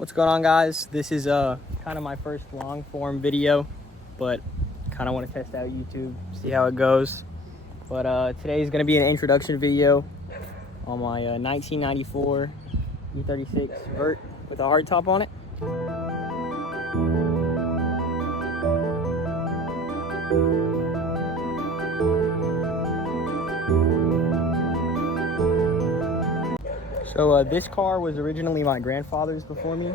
What's going on, guys? This is kind of my first long form video, but kind of want to test out YouTube, see how it goes. But today is going to be an introduction video on my 1994 E36 vert with a hardtop on it. So this car was originally my grandfather's before me,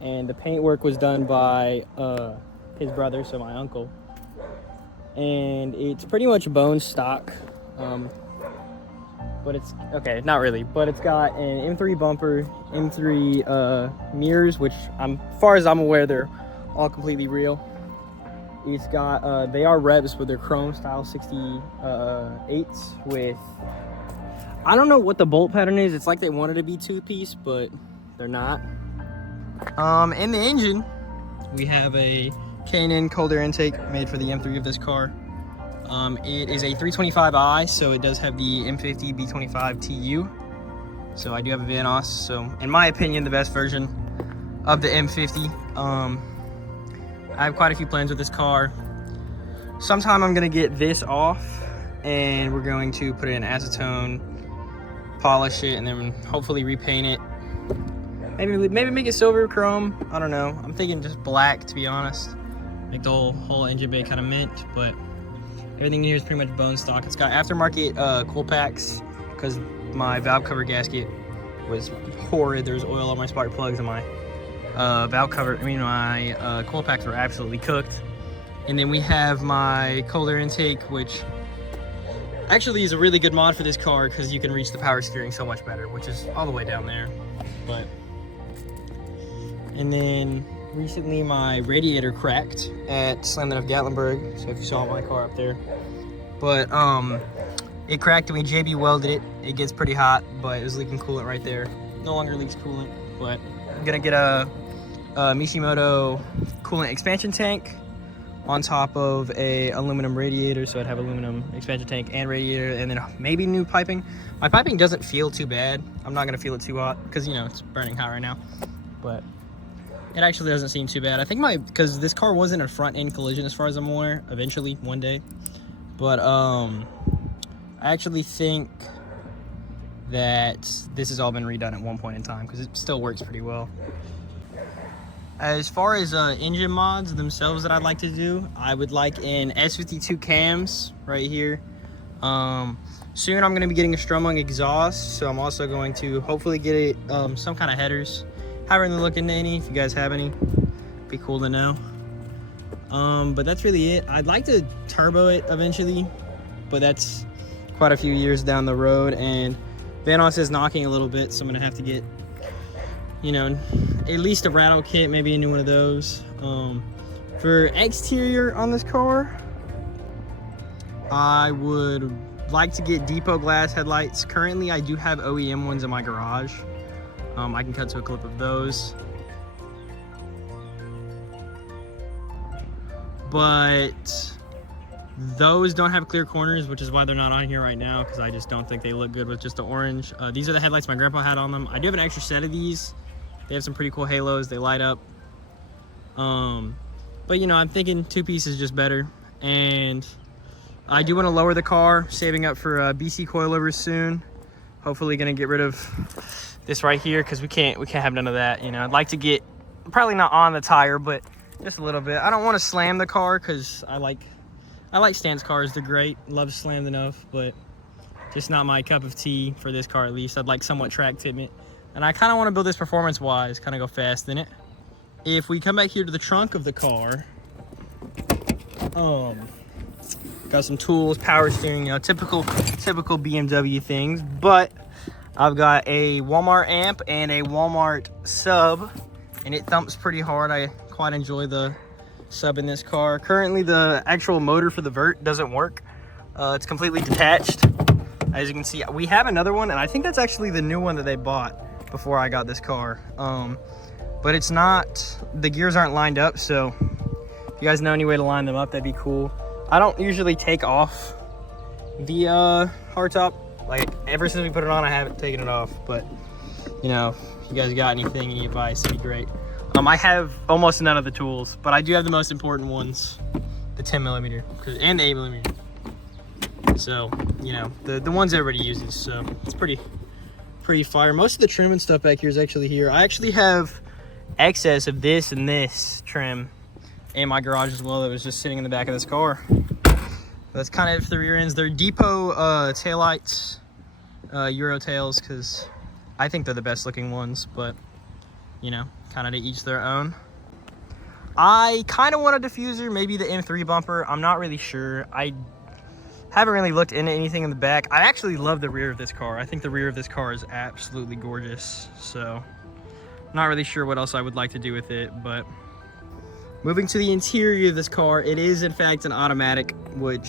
and the paint work was done by his brother, so my uncle. And it's pretty much bone stock, but it's, okay, not really, but it's got an M3 bumper, M3 mirrors, which as far as I'm aware, they're all completely real. It's got, they are revs, but they're chrome style 68s with, I don't know what the bolt pattern is. It's like they wanted to be two-piece, but they're not. In the engine, we have a K&N cold air intake made for the M3 of this car. It is a 325i, so it does have the M50 B25 TU. So I do have a Vanos. So in my opinion, the best version of the M50. I have quite a few plans with this car. Sometime I'm gonna get this off, and we're going to put it in acetone, polish it, and then hopefully repaint it. Maybe make it silver chrome. I don't know. I'm thinking just black, to be honest. Make the whole engine bay kind of mint, but everything here is pretty much bone stock. It's got aftermarket cool packs because my valve cover gasket was horrid. There was oil on my spark plugs, and my valve cover, my coil packs were absolutely cooked. And then we have my cold air intake, which actually is a really good mod for this car because you can reach the power steering so much better, which is all the way down there. And then recently my radiator cracked at Slam That of Gatlinburg, so if you saw my car up there. But it cracked and we JB welded it. It gets pretty hot, but it was leaking coolant right there. No longer leaks coolant, but I'm gonna get a Mishimoto coolant expansion tank on top of a aluminum radiator, so I'd have aluminum expansion tank and radiator, and then maybe new piping. My piping doesn't feel too bad. I'm not gonna feel it too hot because, you know, it's burning hot right now, but it actually doesn't seem too bad. I think because this car wasn't a front end collision as far as I'm aware, eventually one day, but I actually think that this has all been redone at one point in time because it still works pretty well. As far as engine mods themselves that I'd like to do, I would like an S52 cams right here. Soon I'm going to be getting a Strumlung exhaust, so I'm also going to hopefully get it some kind of headers. Haven't really looked into any. If you guys have any, be cool to know. But that's really it. I'd like to turbo it eventually, but that's quite a few years down the road, and Vanos is knocking a little bit, so I'm going to have to get, you know, at least a rattle kit, maybe a new one of those. For exterior on this car, I would like to get depot glass headlights. Currently, I do have OEM ones in my garage. I can cut to a clip of those. But those don't have clear corners, which is why they're not on here right now, because I just don't think they look good with just the orange. These are the headlights my grandpa had on them. I do have an extra set of these. They have some pretty cool halos. They light up. But, you know, I'm thinking two-piece is just better. And I do want to lower the car, saving up for BC coilovers soon. Hopefully going to get rid of this right here because we can't have none of that. You know, I'd like to get, probably not on the tire, but just a little bit. I don't want to slam the car because I like stance cars. They're great. Love slammed enough, but just not my cup of tea for this car at least. I'd like somewhat track fitment. And I kind of want to build this performance-wise, kind of go fast in it. If we come back here to the trunk of the car, got some tools, power steering, you know, typical BMW things. But I've got a Walmart amp and a Walmart sub, and it thumps pretty hard. I quite enjoy the sub in this car. Currently, the actual motor for the vert doesn't work. It's completely detached. As you can see, we have another one, and I think that's actually the new one that they bought before I got this car. But it's not, the gears aren't lined up, so if you guys know any way to line them up, that'd be cool. I don't usually take off the hardtop. Like, ever since we put it on, I haven't taken it off, but you know, If you guys got anything, any advice, it'd be great. I have almost none of the tools, but I do have the most important ones, the 10mm and the 8mm. So, you know, the ones everybody uses. So it's pretty fire. Most of the trim and stuff back here is actually here. I actually have excess of this and this trim in my garage as well that was just sitting in the back of this car. That's kind of the rear ends. They're depot taillights, Euro tails, because I think they're the best looking ones, but you know, kind of to each their own. I kind of want a diffuser, maybe the M3 bumper. I'm not really sure. I haven't really looked into anything in the back. I actually love the rear of this car. I think the rear of this car is absolutely gorgeous. So, not really sure what else I would like to do with it, but moving to the interior of this car, it is in fact an automatic, which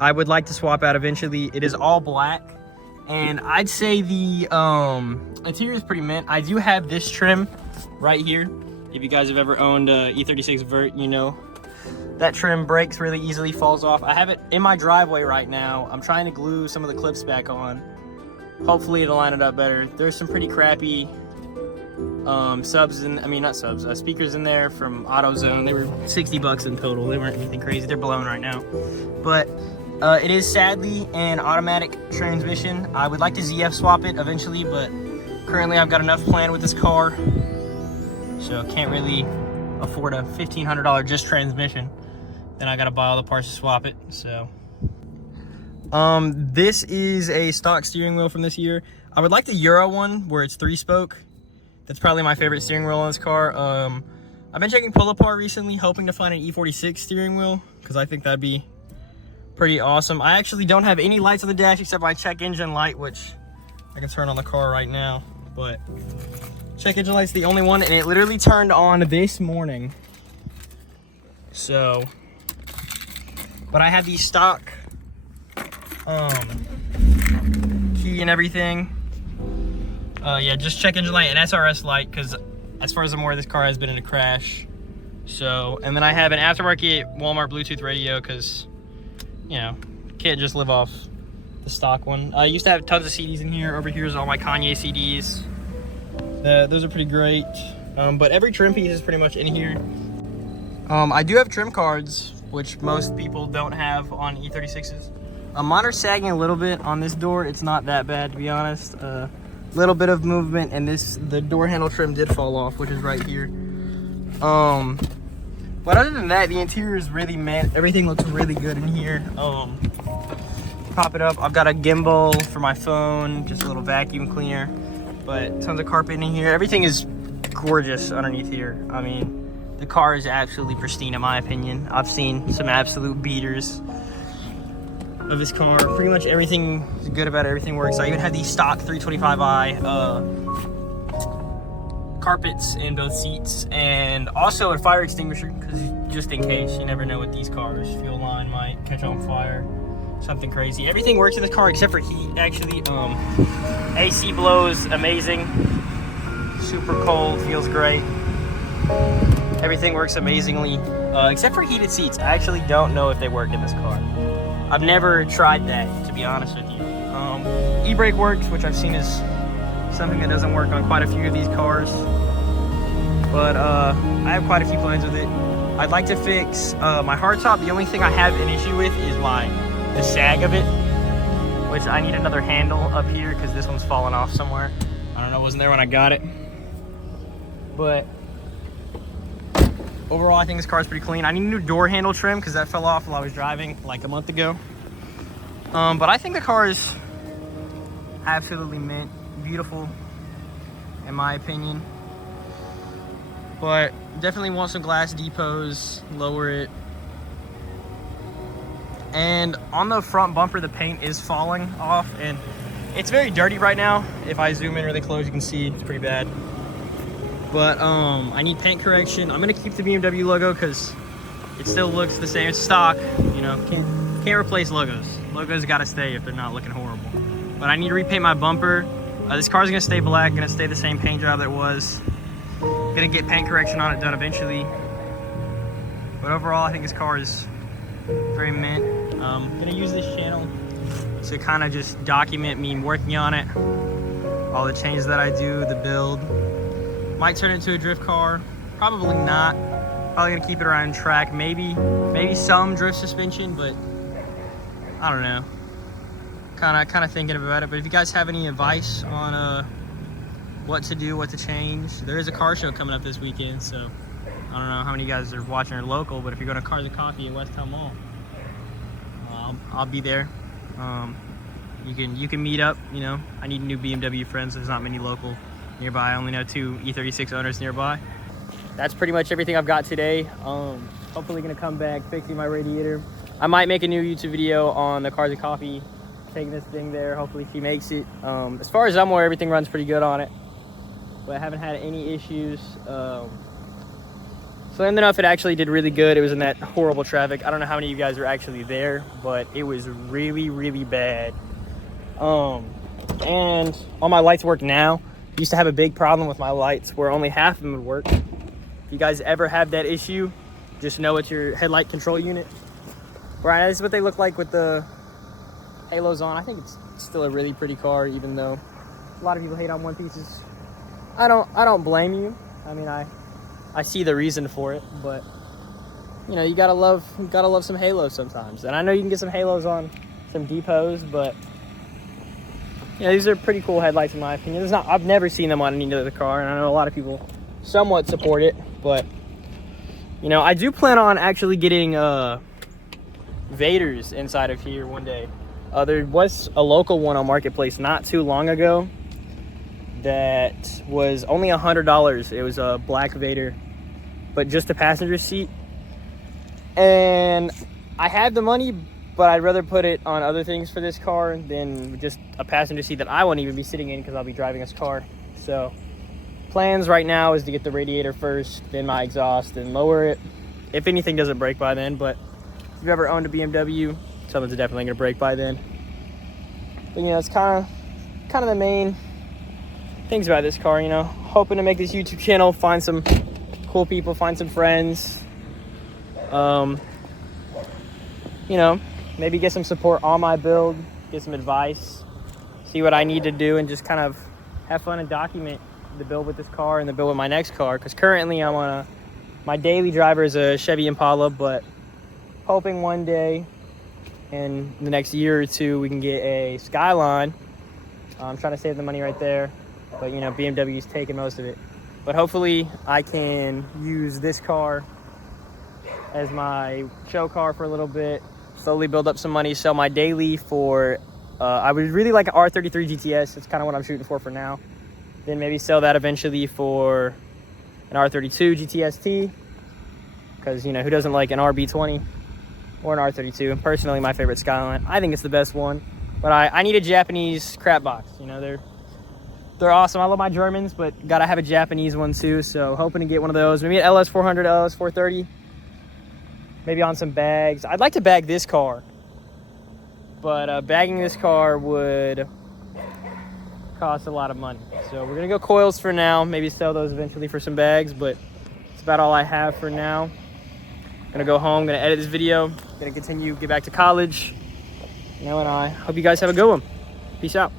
I would like to swap out eventually. It is all black. And I'd say the interior is pretty mint. I do have this trim right here. If you guys have ever owned a E36 Vert, you know that trim breaks really easily, falls off. I have it in my driveway right now. I'm trying to glue some of the clips back on. Hopefully it'll line it up better. There's some pretty crappy speakers in there from AutoZone. They were 60 bucks in total. They weren't anything crazy. They're blown right now. But it is sadly an automatic transmission. I would like to ZF swap it eventually, but currently I've got enough planned with this car, so can't really afford a $1,500 just transmission. Then I gotta buy all the parts to swap it. So this is a stock steering wheel from this year. I would like the Euro one where it's 3-spoke. That's probably my favorite steering wheel on this car. I've been checking pull apart recently, hoping to find an E46 steering wheel, because I think that'd be pretty awesome. I actually don't have any lights on the dash except my check engine light, which I can turn on the car right now. But check engine light's the only one, and it literally turned on this morning. So, but I have the stock key and everything. Yeah, just check engine light and SRS light, because as far as I'm aware, this car has been in a crash. So, and then I have an aftermarket Walmart Bluetooth radio, because you know, can't just live off the stock one. I used to have tons of CDs in here. Over here is all my Kanye CDs. Those are pretty great. But every trim piece is pretty much in here. I do have trim cards, which most people don't have on E36s. Mine are sagging a little bit on this door. It's not that bad, to be honest. Little bit of movement, and the door handle trim did fall off, which is right here. But other than that, the interior is really mint. Everything looks really good in here. Pop it up. I've got a gimbal for my phone, just a little vacuum cleaner, but tons of carpet in here. Everything is gorgeous underneath here. I mean, the car is absolutely pristine in my opinion. I've seen some absolute beaters of this car. Pretty much everything is good about it. Everything works. I even have these stock 325i carpets in both seats, and also a fire extinguisher, because just in case, you never know with these cars, fuel line might catch on fire, something crazy. Everything works in this car except for heat, actually. AC blows amazing, super cold, feels great. Everything works amazingly, except for heated seats. I actually don't know if they work in this car. I've never tried that, to be honest with you. E-brake works, which I've seen is something that doesn't work on quite a few of these cars, but I have quite a few plans with it. I'd like to fix my hardtop. The only thing I have an issue with is the sag of it, which I need another handle up here because this one's fallen off somewhere. I don't know, it wasn't there when I got it. But overall, I think this car is pretty clean. I need a new door handle trim because that fell off while I was driving like a month ago. But I think the car is absolutely mint. Beautiful, in my opinion. But definitely want some glass depots, lower it. And on the front bumper, the paint is falling off, and it's very dirty right now. If I zoom in really close, you can see it's pretty bad. But I need paint correction. I'm gonna keep the BMW logo because it still looks the same. It's stock, you know, can't replace logos. Logos gotta stay if they're not looking horrible. But I need to repaint my bumper. This car's gonna stay black, gonna stay the same paint job that it was. Gonna get paint correction on it done eventually. But overall, I think this car is very mint. Gonna use this channel to kind of just document me working on it. all the changes that I do, the build. Might turn it into a drift car, probably not. Probably gonna keep it around track, maybe some drift suspension, but I don't know. Kind of thinking about it. But if you guys have any advice on what to do, what to change, there is a car show coming up this weekend, so I don't know how many of you guys are watching or local, but if you're going to Cars and Coffee in West Town Mall, I'll be there. You can meet up. You know, I need new BMW friends. There's not many local nearby. I only know 2 E36 owners nearby. That's pretty much everything I've got today. Hopefully gonna come back fixing my radiator. I might make a new YouTube video on the Cars and Coffee, taking this thing there. Hopefully she makes it. As far as I'm aware, everything runs pretty good on it, but I haven't had any issues. So let me know if it actually did really good. It was in that horrible traffic. I don't know how many of you guys were actually there, but it was really, really bad. And all my lights work now. Used to have a big problem with my lights where only half of them would work. If you guys ever have that issue, just know it's your headlight control unit. Right, this is what they look like with the halos on. I think it's still a really pretty car, even though a lot of people hate on one pieces. I don't blame you. I mean, I see the reason for it, but you know, you gotta love some halos sometimes. And I know you can get some halos on some depots, but you know, these are pretty cool headlights in my opinion. I've never seen them on any other car, and I know a lot of people somewhat support it, but you know, I do plan on actually getting Vaders inside of here one day. There was a local one on Marketplace not too long ago that was only $100. It was a black Vader, but just a passenger seat. And I had the money, but I'd rather put it on other things for this car than just a passenger seat that I won't even be sitting in because I'll be driving this car. So plans right now is to get the radiator first, then my exhaust, and lower it. If anything doesn't break by then, but if you've ever owned a BMW, something's definitely gonna break by then. But you know, it's kind of the main things about this car, you know. Hoping to make this YouTube channel, find some cool people, find some friends. You know, maybe get some support on my build, get some advice, see what I need to do, and just kind of have fun and document the build with this car and the build with my next car. Because currently I'm on my daily driver is a Chevy Impala, but hoping one day in the next year or two we can get a Skyline. I'm trying to save the money right there, but you know, BMW's taking most of it. But hopefully I can use this car as my show car for a little bit, slowly build up some money, sell my daily for I would really like an R33 GTS. That's kind of what I'm shooting for now. Then maybe sell that eventually for an R32 GTS-T, because you know, who doesn't like an RB20 or an R32? Personally, my favorite Skyline. I think it's the best one, but I need a Japanese crap box. You know, they're awesome. I love my Germans, but gotta have a Japanese one too. So hoping to get one of those. Maybe an LS400, LS430. Maybe on some bags. I'd like to bag this car, but bagging this car would cost a lot of money. So we're gonna go coils for now. Maybe sell those eventually for some bags, but it's about all I have for now. Gonna go home, gonna edit this video, gonna continue, get back to college. You know, and I hope you guys have a good one. Peace out.